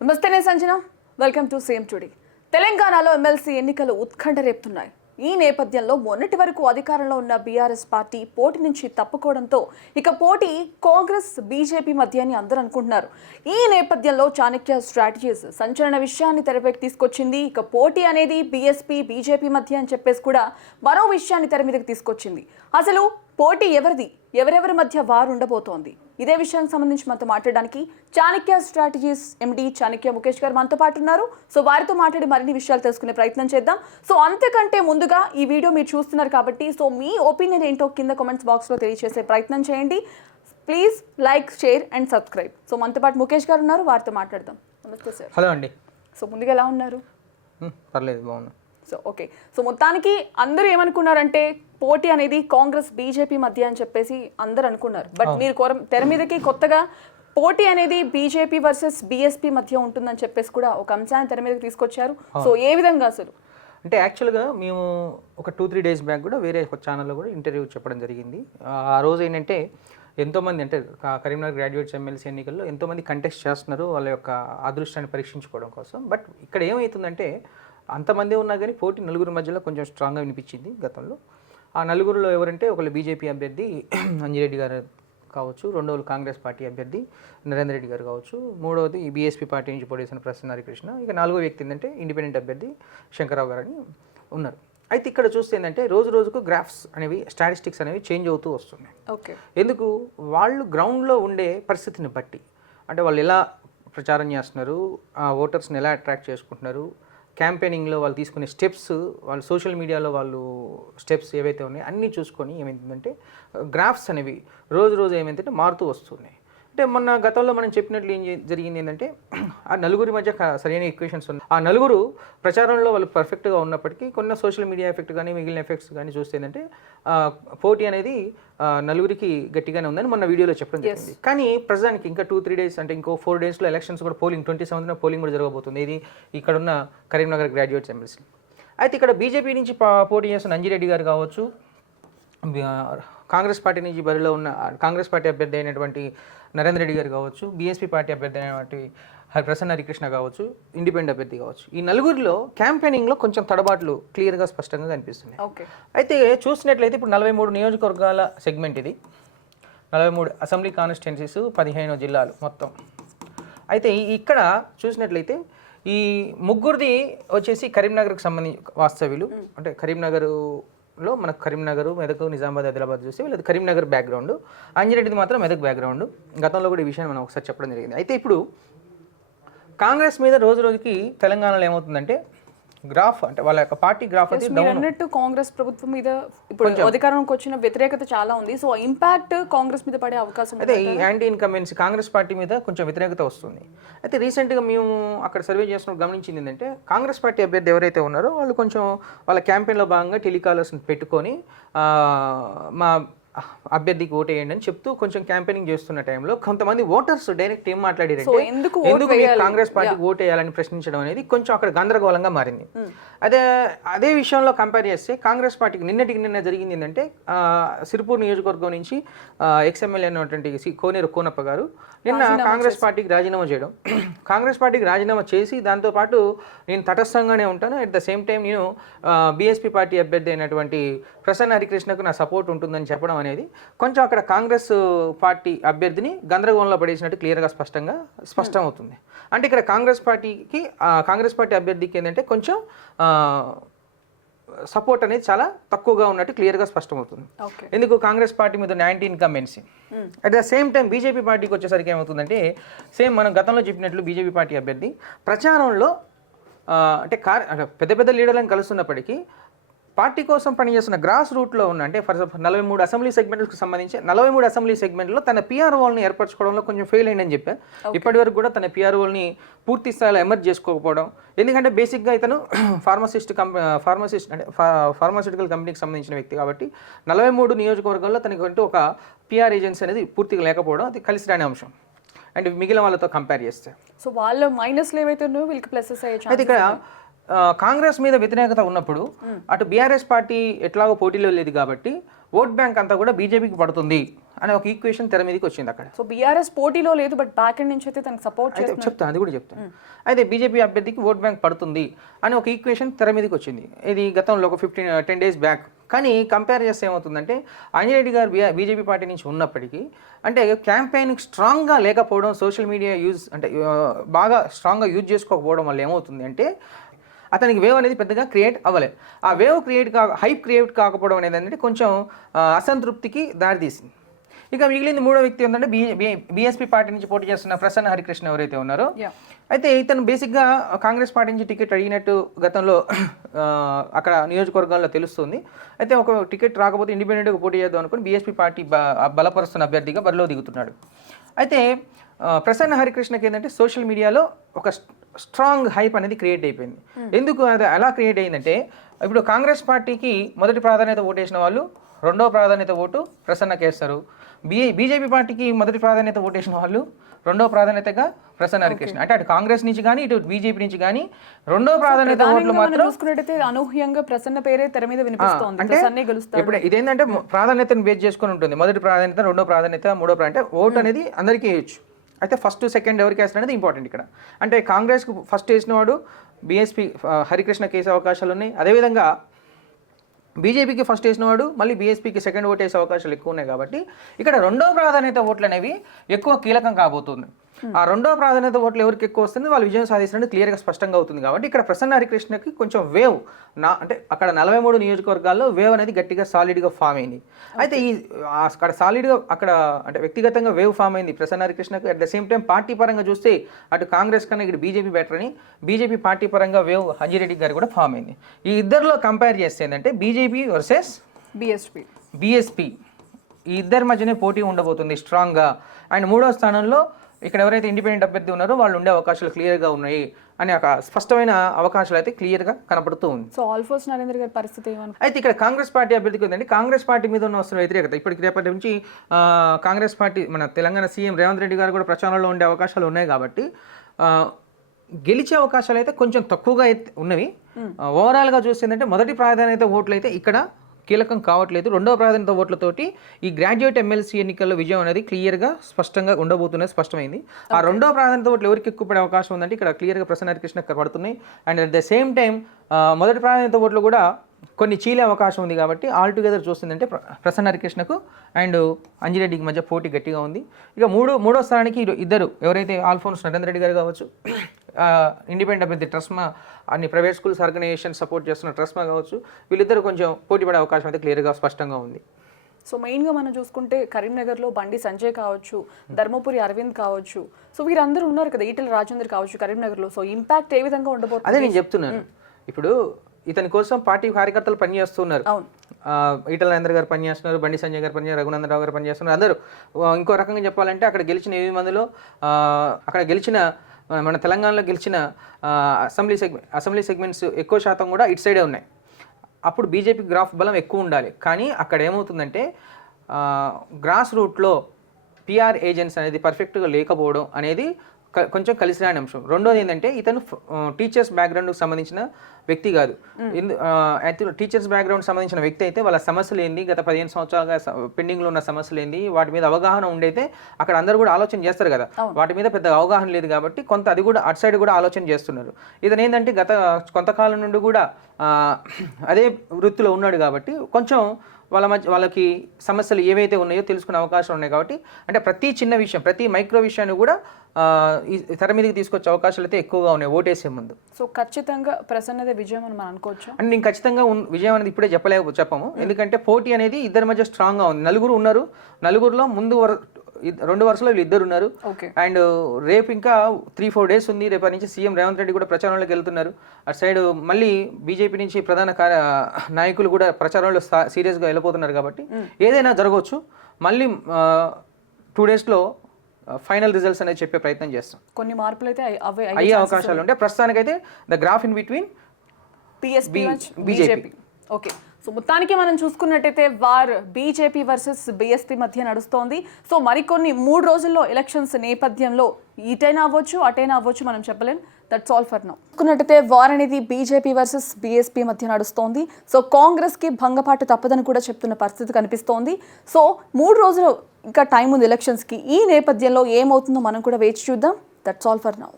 నమస్తే నేను Sanjana, welcome to same today. తెలంగాణలో ఎమ్మెల్సీ ఎన్నికలు ఉత్కంఠ రేపుతున్నాయి. ఈ నేపథ్యంలో మొన్నటి వరకు అధికారంలో ఉన్న బీఆర్ఎస్ పార్టీ పోటీ నుంచి తప్పుకోవడంతో ఇక పోటీ కాంగ్రెస్ బీజేపీ మధ్య అని అందరూ అనుకుంటున్నారు. ఈ నేపథ్యంలో చాణక్య స్ట్రాటజీస్ సంచలన విషయాన్ని తెరపైకి తీసుకొచ్చింది. ఇక పోటీ అనేది బీఎస్పీ బీజేపీ మధ్య అని చెప్పేసి కూడా మరో విషయాన్ని తెర మీదకి తీసుకొచ్చింది. అసలు పోటీ ఎవరిది, ఎవరెవరి మధ్య వారు ఉండబోతోంది? ఇదే విషయానికి సంబంధించి మనతో మాట్లాడడానికి చాణక్య స్ట్రాటజీస్ ఎండి చాణక్య ముఖేష్ గారు మనతో పాటు ఉన్నారు. సో వారితో మాట్లాడి మరిన్ని విషయాలు తెలుసుకునే ప్రయత్నం చేద్దాం. సో అంతకంటే ముందుగా ఈ వీడియో మీరు చూస్తున్నారు కాబట్టి సో మీ ఒపీనియన్ ఏంటో కింద కామెంట్స్ బాక్స్లో తెలియజేసే ప్రయత్నం చేయండి. Please like, share and subscribe. So మనతో పాటు ముఖేష్ గారు ఉన్నారు, వారితో మాట్లాడదాం. నమస్తే సార్. హలో అండి. సో ముందుగా ఎలా ఉన్నారు? పర్లేదు, బాగున్నా. సో ఓకే, సో మొత్తానికి అందరూ ఏమనుకున్నారంటే పోటీ అనేది కాంగ్రెస్ బీజేపీ మధ్య అని చెప్పేసి అందరు అనుకున్నారు. బట్ మీరు తెర మీదకి కొత్తగా పోటీ అనేది బీజేపీ వర్సెస్ బీఎస్పీ మధ్య ఉంటుందని చెప్పేసి కూడా ఒక అంశాన్ని తెర మీదకి తీసుకొచ్చారు. సో ఏ విధంగా అసలు అంటే యాక్చువల్గా మేము ఒక 2-3 డేస్ బ్యాక్ కూడా వేరే ఒక ఛానల్లో కూడా ఇంటర్వ్యూ చెప్పడం జరిగింది. ఆ రోజు ఏంటంటే ఎంతోమంది అంటే కరీంనగర్ గ్రాడ్యుయేట్స్ ఎమ్మెల్సీ ఎన్నికల్లో ఎంతోమంది కంటెస్ట్ చేస్తున్నారు వాళ్ళ యొక్క అదృష్టాన్ని పరీక్షించుకోవడం కోసం. బట్ ఇక్కడ ఏమవుతుందంటే అంతమంది ఉన్నా కానీ పోటీ నలుగురి మధ్యలో కొంచెం స్ట్రాంగ్గా వినిపించింది గతంలో. ఆ నలుగురిలో ఎవరంటే ఒకళ్ళు బీజేపీ అభ్యర్థి అంజిరెడ్డి గారు కావచ్చు, రెండోది కాంగ్రెస్ పార్టీ అభ్యర్థి నరేంద్ర రెడ్డి గారు కావచ్చు, మూడవది బీఎస్పీ పార్టీ నుంచి పోటీ చేసిన ప్రసన్న హరికృష్ణ, ఇక నాలుగో వ్యక్తి ఏంటంటే ఇండిపెండెంట్ అభ్యర్థి శంకర్రావు గారు అని ఉన్నారు. అయితే ఇక్కడ చూస్తే ఏంటంటే రోజు రోజుకు గ్రాఫ్స్ అనేవి స్టాటిస్టిక్స్ అనేవి చేంజ్ అవుతూ వస్తున్నాయి. ఓకే, ఎందుకు? వాళ్ళు గ్రౌండ్లో ఉండే పరిస్థితిని బట్టి, అంటే వాళ్ళు ఎలా ప్రచారం చేస్తున్నారు, ఆ ఓటర్స్ని ఎలా అట్రాక్ట్ చేసుకుంటున్నారు, క్యాంపెయినింగ్లో వాళ్ళు తీసుకునే స్టెప్స్, వాళ్ళు సోషల్ మీడియాలో వాళ్ళు స్టెప్స్ ఏవైతే ఉన్నాయో అన్నీ చూసుకొని ఏమైందంటే గ్రాఫ్స్ అనేవి రోజు రోజు ఏమైందంటే మారుతూ వస్తున్నాయి. అంటే మొన్న గతంలో మనం చెప్పినట్లు ఏం జరిగింది ఏంటంటే ఆ నలుగురి మధ్య సరైన ఈక్వేషన్స్ ఉన్నాయి. ఆ నలుగురు ప్రచారంలో వాళ్ళు పర్ఫెక్ట్గా ఉన్నప్పటికీ కొన్ని సోషల్ మీడియా ఎఫెక్ట్ కానీ మిగిలిన ఎఫెక్ట్స్ కానీ చూస్తే ఏంటంటే పోటీ అనేది నలుగురికి గట్టిగానే ఉందని మొన్న వీడియోలో చెప్పడం జరిగింది. కానీ ప్రజానికి ఇంకా 2-3 డేస్ అంటే ఇంకో 4 డేస్లో ఎలక్షన్స్ కూడా పోలింగ్ 27న పోలింగ్ కూడా జరగబోతుంది. ఇది ఇక్కడున్న కరీంనగర్ గ్రాడ్యుయేట్స్ ఎమ్మెల్సీ. అయితే ఇక్కడ బీజేపీ నుంచి పోటీ చేస్తున్న అంజిరెడ్డి గారు కావచ్చు, కాంగ్రెస్ పార్టీ నుంచి బరిలో ఉన్న కాంగ్రెస్ పార్టీ అభ్యర్థి అయినటువంటి నరేంద్ర రెడ్డి గారు కావచ్చు, బీఎస్పీ పార్టీ అభ్యర్థి అయినటువంటి ప్రసన్న హరికృష్ణ కావచ్చు, ఇండిపెండెంట్ అభ్యర్థి కావచ్చు, ఈ నలుగురిలో క్యాంపెయినింగ్లో కొంచెం తడబాట్లు క్లియర్గా స్పష్టంగా కనిపిస్తున్నాయి. అయితే చూసినట్లయితే ఇప్పుడు 43 నియోజకవర్గాల సెగ్మెంట్ ఇది, 43 అసెంబ్లీ కాన్స్టిట్యున్సీస్, 15 జిల్లాలు మొత్తం. అయితే ఇక్కడ చూసినట్లయితే ఈ ముగ్గురిది వచ్చేసి కరీంనగర్కి సంబంధించి వాస్తవ్యులు. అంటే కరీంనగర్లో మనకు కరీంనగర్, మెదక్, నిజామాబాద్, ఆదిలాబాద్ చూస్తే వీళ్ళది కరీంనగర్ బ్యాక్గ్రౌండ్, అంజిరెడ్డిది మాత్రం మెదక్ బ్యాక్గ్రౌండ్. గతంలో కూడా ఈ విషయాన్ని మనం ఒకసారి చెప్పడం జరిగింది. అయితే ఇప్పుడు కాంగ్రెస్ మీద రోజు రోజుకి తెలంగాణలో ఏమవుతుందంటే గ్రాఫ్, అంటే వాళ్ళ యొక్క పార్టీ గ్రాఫ్ అది డౌన్ అన్నట్టు. కాంగ్రెస్ ప్రభుత్వం మీద ఇప్పుడు అధికారంలోకి వచ్చిన వ్యతిరేకత చాలా ఉంది. సో ఇంపాక్ట్ కాంగ్రెస్ మీద పడే అవకాశం అదే ఈ యాంటీ ఇన్కంబెన్సీ కాంగ్రెస్ పార్టీ మీద కొంచెం వ్యతిరేకత వస్తుంది. అయితే రీసెంట్గా మేము అక్కడ సర్వే చేస్తున్న గమనించింది ఏంటంటే కాంగ్రెస్ పార్టీ అభ్యర్థి ఎవరైతే ఉన్నారో వాళ్ళు కొంచెం వాళ్ళ క్యాంపెయిన్లో భాగంగా టెలికాలర్స్ని పెట్టుకొని మా అభ్యర్థికి ఓటేయండి అని చెప్తూ కొంచెం క్యాంపెయినింగ్ చేస్తున్న టైంలో కొంతమంది ఓటర్స్ డైరెక్ట్ ఏం మాట్లాడారంటే ఎందుకు కాంగ్రెస్ పార్టీకి ఓటేయాలని ప్రశ్నించడం అనేది కొంచెం అక్కడ గందరగోళంగా మారింది. అదే విషయంలో కంపేర్ చేస్తే కాంగ్రెస్ పార్టీకి నిన్న జరిగింది ఏంటంటే సిరిపూర్ నియోజకవర్గం నుంచి ఎక్స్ఎమ్మెల్యే అయినటువంటి కోనేరు కోనప్ప గారు నిన్న కాంగ్రెస్ పార్టీకి రాజీనామా చేయడం, కాంగ్రెస్ పార్టీకి రాజీనామా చేసి దాంతోపాటు నేను తటస్థంగానే ఉంటాను, అట్ ద సేమ్ టైం నేను బీఎస్పీ పార్టీ అభ్యర్థి అయినటువంటి ప్రసన్న హరికృష్ణకు నా సపోర్ట్ ఉంటుందని చెప్పడం అనేది కొంచెం అక్కడ కాంగ్రెస్ పార్టీ అభ్యర్థిని గందరగోళంలో పడేసినట్టు క్లియర్గా స్పష్టం అవుతుంది. అంటే ఇక్కడ కాంగ్రెస్ పార్టీ అభ్యర్థికి ఏంటంటే కొంచెం సపోర్ట్ అనేది చాలా తక్కువగా ఉన్నట్టు క్లియర్గా స్పష్టమవుతుంది. ఎందుకు? కాంగ్రెస్ పార్టీ మీద 19 incumbency. At the same time BJP పార్టీకి వచ్చేసరికి ఏమవుతుందంటే సేమ్ మనం గతంలో చెప్పినట్లు బీజేపీ పార్టీ అభ్యర్థి ప్రచారంలో అంటే పెద్ద పెద్ద లీడర్లను కలుస్తున్నప్పటికీ పార్టీ కోసం పనిచేస్తున్న గ్రాస్ రూట్లో ఉన్న అంటే ఫర్ 43 అసెంబ్లీ సెగ్మెంట్లకు సంబంధించి 43 అసెంబ్లీ సెగ్మెంట్లో తన పిఆర్ఓల్ని ఏర్పరచుకోవడంలో కొంచెం ఫెయిల్ అయిందని చెప్పారు. ఇప్పటి వరకు కూడా తన పిఆర్ఓల్ని పూర్తి స్థాయిలో ఎమర్జ్ చేసుకోకపోవడం, ఎందుకంటే బేసిక్గా ఇతను ఫార్మాస్యూటికల్ కంపెనీకి సంబంధించిన వ్యక్తి కాబట్టి 43 నియోజకవర్గాల్లో తనకంటూ ఒక పిఆర్ ఏజెన్సీ అనేది పూర్తిగా లేకపోవడం అది కలిసి రాని అంశం. అండ్ మిగిలిన వాళ్ళతో కంపేర్ చేస్తే సో వాళ్ళ మైనస్లు ఏవైతే ఉన్నాయో వీళ్ళకి ప్లసెస్ అయ్యే. అయితే ఇక్కడ కాంగ్రెస్ మీద వ్యతిరేకత ఉన్నప్పుడు అటు బీఆర్ఎస్ పార్టీ ఎట్లాగో పోటీలో లేదు కాబట్టి ఓట్ బ్యాంక్ అంతా కూడా బీజేపీకి పడుతుంది అనే ఒక ఈక్వేషన్ తెర మీదకి వచ్చింది అక్కడ. సో బీఆర్ఎస్ పోటీలో లేదు, బట్ బ్యాక్ ఎండ్ నుంచి అయితే తనకు సపోర్ట్ అయితే చెప్తాను, అది కూడా చెప్తాను. అయితే బీజేపీ అభ్యర్థికి ఓట్ బ్యాంక్ పడుతుంది అని ఒక ఈక్వేషన్ తెర మీదకి వచ్చింది. ఇది గతంలో ఒక 10 days బ్యాక్. కానీ కంపేర్ చేస్తే ఏమవుతుందంటే అంజిరెడ్డి గారు బీజేపీ పార్టీ నుంచి ఉన్నప్పటికీ అంటే క్యాంపెయిన్ స్ట్రాంగ్గా లేకపోవడం, సోషల్ మీడియా యూజ్ అంటే బాగా స్ట్రాంగ్గా యూజ్ చేసుకోకపోవడం వల్ల ఏమవుతుంది అంటే అతనికి వేవ్ అనేది పెద్దగా క్రియేట్ అవ్వలేదు. ఆ వేవ్ హైప్ క్రియేట్ కాకపోవడం అనేది ఏంటంటే కొంచెం అసంతృప్తికి దారితీసింది. ఇక మిగిలింది మూడో వ్యక్తి ఏంటంటే బీఎస్పీ పార్టీ నుంచి పోటీ చేస్తున్న ప్రసన్న హరికృష్ణ ఎవరైతే ఉన్నారో, అయితే ఇతను బేసిక్గా కాంగ్రెస్ పార్టీ నుంచి టికెట్ అడిగినట్టు గతంలో అక్కడ నియోజకవర్గంలో తెలుస్తుంది. అయితే ఒక టికెట్ రాకపోతే ఇండిపెండెంట్గా పోటీ చేద్దాం అనుకుని బీఎస్పీ పార్టీ బలపరుస్తున్న అభ్యర్థిగా బరిలో దిగుతున్నాడు. అయితే ప్రసన్న హరికృష్ణకి ఏంటంటే సోషల్ మీడియాలో ఒక స్ట్రాంగ్ హైప్ అనేది క్రియేట్ అయిపోయింది. ఎందుకు అది ఎలా క్రియేట్ అయిందంటే, ఇప్పుడు కాంగ్రెస్ పార్టీకి మొదటి ప్రాధాన్యత ఓటేసిన వాళ్ళు రెండో ప్రాధాన్యత ఓటు ప్రసన్నకి వేస్తారు. బీజేపీ పార్టీకి మొదటి ప్రాధాన్యత ఓటేసిన వాళ్ళు రెండో ప్రాధాన్యతగా ప్రసన్న హరికృష్ణ. అంటే అటు కాంగ్రెస్ నుంచి కానీ ఇటు బీజేపీ నుంచి కానీ రెండో ప్రాధాన్యత ఓట్లు మాత్రం చూసుకున్నట్టయితే అనూహ్యంగా ప్రసన్న పేరే తెర మీద వినిపిస్తోంది. అంటే ఇప్పుడు ఇదేంటంటే ప్రాధాన్యతను బేస్ చేసుకొని ఉంటుంది. మొదటి ప్రాధాన్యత, రెండో ప్రాధాన్యత, మూడో ప్రాధాన్యత ఓటు అనేది అందరికీ వేయచ్చు. అయితే ఫస్ట్ సెకండ్ ఎవరికి వేస్తారు అనేది ఇంపార్టెంట్ ఇక్కడ. అంటే కాంగ్రెస్కు ఫస్ట్ వేసిన వాడు బీఎస్పీ హరికృష్ణకి వేసే అవకాశాలు ఉన్నాయి. అదేవిధంగా బీజేపీకి ఫస్ట్ వేసిన వాడు మళ్ళీ బీఎస్పీకి సెకండ్ ఓటు వేసే అవకాశాలు ఎక్కువ ఉన్నాయి. కాబట్టి ఇక్కడ రెండో ప్రాధాన్యత ఓట్లు అనేవి ఎక్కువ కీలకం కాబోతుంది. ఆ రెండో ప్రాధాన్యత ఓట్లు ఎవరికి ఎక్కువ వస్తుంది, వాళ్ళు విజయం సాధిస్తున్నట్టు క్లియర్గా స్పష్టంగా అవుతుంది. కాబట్టి ఇక్కడ ప్రసన్న హరికృష్ణకి కొంచెం వేవ్ అంటే అక్కడ 43 నియోజకవర్గాల్లో వేవ్ అనేది గట్టిగా సాలిడ్గా ఫామ్ అయింది. అయితే అక్కడ సాలిడ్గా అక్కడ అంటే వ్యక్తిగతంగా వేవ్ ఫామ్ అయింది ప్రసన్న హరికృష్ణకు. At the same time party పరంగా చూస్తే అటు కాంగ్రెస్ కన్నా ఇక్కడ బీజేపీ బెటర్ అని బీజేపీ పార్టీ పరంగా వేవ్ అంజిరెడ్డి గారు కూడా ఫామ్ అయింది. ఈ ఇద్దరిలో కంపేర్ చేస్తే ఏంటంటే బీజేపీ వర్సెస్ బీఎస్పీ ఈ ఇద్దరి మధ్యనే పోటీ ఉండబోతుంది స్ట్రాంగ్గా. అండ్ మూడో స్థానంలో ఇక్కడ ఎవరైతే ఇండిపెండెంట్ అభ్యర్థి ఉన్నారో వాళ్ళు ఉండే అవకాశాలు క్లియర్గా ఉన్నాయి అనే ఒక స్పష్టమైన అవకాశాలు అయితే క్లియర్గా కనపడుతూ ఉంది. సో ఆల్ఫోర్స్ నరేంద్ర గారి పరిస్థితి ఏమన్నా అయితే ఇక్కడ కాంగ్రెస్ పార్టీ అభ్యర్థికి ఉందండి. కాంగ్రెస్ పార్టీ మీద ఉన్న వస్తున్న వ్యతిరేకత ఇప్పటికి రేపటి నుంచి కాంగ్రెస్ పార్టీ మన తెలంగాణ సీఎం రేవంత్ రెడ్డి గారు కూడా ప్రచారంలో ఉండే అవకాశాలు ఉన్నాయి. కాబట్టి గెలిచే అవకాశాలు అయితే కొంచెం తక్కువగా ఉన్నవి. ఓవరాల్గా చూస్తే ఏంటంటే మొదటి ప్రాధాన్యత ఓట్లు అయితే ఇక్కడ కీలకం కావట్లేదు. రెండవ ప్రాధాన్యత ఓట్లతోటి ఈ గ్రాడ్యుయేట్ ఎమ్మెల్సీ ఎన్నికల్లో విజయం అనేది క్లియర్గా స్పష్టంగా ఉండబోతున్నది స్పష్టమైంది. ఆ రెండవ ప్రాధాన్యత ఓట్లు ఎవరికి ఎక్కువ పడే అవకాశం ఉందంటే ఇక్కడ క్లియర్గా ప్రసన్న హరికృష్ణ పడుతున్నాయి. And at the same time మొదటి ప్రాధాన్యత ఓట్లు కూడా కొన్ని చీలే అవకాశం ఉంది. కాబట్టి ఆల్ టుగెదర్ చూస్తుందంటే ప్రసన్న హరికృష్ణకు అండ్ అంజిరెడ్డికి మధ్య పోటీ గట్టిగా ఉంది. ఇక మూడో స్థానానికి ఇద్దరు ఎవరైతే ఆల్ఫోన్స్ నరేంద్ర రెడ్డి గారు కావచ్చు, ఇండిపెండెంట్ అభ్యర్థి ట్రస్మా అన్ని ప్రైవేట్ స్కూల్స్ ఆర్గనైజేషన్ సపోర్ట్ చేస్తున్న ట్రస్మా కావచ్చు, వీళ్ళిద్దరు కొంచెం పోటీ పడే అవకాశం అయితే క్లియర్గా స్పష్టంగా ఉంది. సో మెయిన్గా మనం చూసుకుంటే కరీంనగర్లో బండి సంజయ్ కావచ్చు, ధర్మపురి అరవింద్ కావచ్చు, సో వీరందరూ ఉన్నారు కదా, ఈటెల రాజేందర్ కావచ్చు కరీంనగర్లో. సో ఇంపాక్ట్ ఏ విధంగా ఉండబోతుంది? అదే నేను చెప్తున్నాను. ఇప్పుడు ఇతని కోసం పార్టీ కార్యకర్తలు పనిచేస్తున్నారు. ఈటెల రాజేందర్ గారు పనిచేస్తున్నారు, బండి సంజయ్ గారు పనిచేస్తున్నారు, రఘునందరావు గారు పనిచేస్తున్నారు. అందరూ ఇంకో రకంగా చెప్పాలంటే అక్కడ గెలిచిన 8 మందిలో అక్కడ గెలిచిన మన తెలంగాణలో గెలిచిన అసెంబ్లీ సెగ్మెంట్స్ ఎక్కువ శాతం కూడా ఇటు సైడే ఉన్నాయి. అప్పుడు బీజేపీ గ్రాఫ్ బలం ఎక్కువ ఉండాలి. కానీ అక్కడ ఏమవుతుందంటే గ్రాస్ రూట్లో పిఆర్ ఏజెంట్స్ అనేది పర్ఫెక్ట్గా లేకపోవడం అనేది కొంచెం కలిసిరాని అంశం. రెండోది ఏంటంటే ఇతను టీచర్స్ బ్యాక్గ్రౌండ్కి సంబంధించిన వ్యక్తి కాదు. టీచర్స్ బ్యాక్గ్రౌండ్ సంబంధించిన వ్యక్తి అయితే వాళ్ళ సమస్యలు ఏంది, గత 15 సంవత్సరాలుగా పెండింగ్లో ఉన్న సమస్యలు ఏంది, వాటి మీద అవగాహన ఉండైతే అక్కడ అందరూ కూడా ఆలోచన చేస్తారు కదా. వాటి మీద పెద్ద అవగాహన లేదు కాబట్టి కొంత అది కూడా అటు సైడ్ కూడా ఆలోచన చేస్తున్నారు. ఇతను ఏంటంటే గత కొంతకాలం నుండి కూడా అదే వృత్తిలో ఉన్నాడు కాబట్టి కొంచెం వాళ్ళకి సమస్యలు ఏవైతే ఉన్నాయో తెలుసుకునే అవకాశం ఉన్నాయి. కాబట్టి అంటే ప్రతి చిన్న విషయం, ప్రతి మైక్రో విషయాన్ని కూడా ఈ తెర మీదకి తీసుకొచ్చే అవకాశాలు అయితే ఎక్కువగా ఉన్నాయి ఓటేసే ముందు. సో ఖచ్చితంగా ప్రసన్నదే విజయం అని మనం అనుకోవచ్చు. అండ్ నేను ఖచ్చితంగా విజయం అనేది ఇప్పుడే చెప్పము. ఎందుకంటే పోటీ అనేది ఇద్దరి మధ్య స్ట్రాంగ్గా ఉంది. నలుగురు ఉన్నారు. నలుగురులో ముందు 2 వరుసలో వీళ్ళు 2 ఉన్నారు. అండ్ రేపు ఇంకా 3-4 days ఉంది. రేపటి నుంచి సీఎం రేవంత్ రెడ్డి కూడా ప్రచారంలోకి వెళ్తున్నారు. అటు సైడ్ మళ్ళీ బీజేపీ నుంచి ప్రధాన నాయకులు కూడా ప్రచారంలో సీరియస్గా వెళ్ళిపోతున్నారు. కాబట్టి ఏదైనా జరగవచ్చు. మళ్ళీ 2 daysలో ఫైనల్ రిజల్ట్స్ అనేది చెప్పే ప్రయత్నం చేస్తాం. కొన్ని మార్పులు అయితే అయ్యే అవకాశాలు ఉంటాయి. ప్రస్తుతానికైతే the graph in between BJP. Okay. So మొత్తానికి మనం చూసుకున్నట్టయితే వార్ బీజేపీ వర్సెస్ బీఎస్పీ మధ్య నడుస్తోంది. సో మరికొన్ని 3 రోజుల్లో ఎలక్షన్స్ నేపథ్యంలో ఇటైనా అవ్వచ్చు అటైనా అవ్వచ్చు, మనం చెప్పలేం. That's all for now. చూసుకున్నట్టయితే వార్ అనేది బీజేపీ వర్సెస్ బీఎస్పీ మధ్య నడుస్తోంది. సో కాంగ్రెస్కి భంగపాటు తప్పదని కూడా చెప్తున్న పరిస్థితి కనిపిస్తోంది. సో 3 రోజులు ఇంకా టైం ఉంది ఎలక్షన్స్కి. ఈ నేపథ్యంలో ఏమవుతుందో మనం కూడా వేచి చూద్దాం. That's all for now.